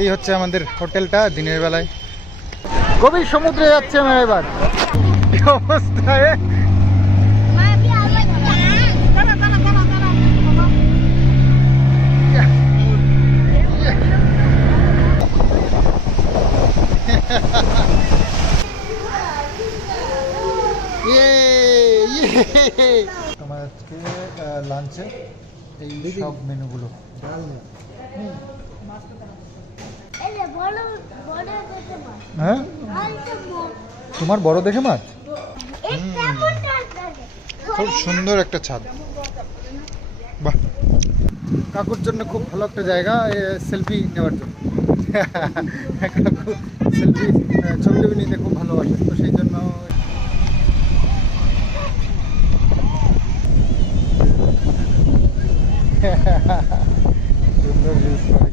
এই হচ্ছে আমাদের হোটেলটা দিনের বেলায়। গভীর সমুদ্রে যাচ্ছে আমরা এবার। কি অবস্থায় তোমার আজকে লাঞ্চে এই সব মেনুগুলো। হ্যাঁ তোমার বড় দেখে মাছ, খুব সুন্দর একটা ছাদ। বাহ, কাকুর জন্য খুব ভালো একটা জায়গা সেলফি নেওয়ার জন্য। কাকু সেলফি ছবি টবি নিতে খুব ভালোবাসে, তো সেই জন্য সুন্দর ইউজ করে।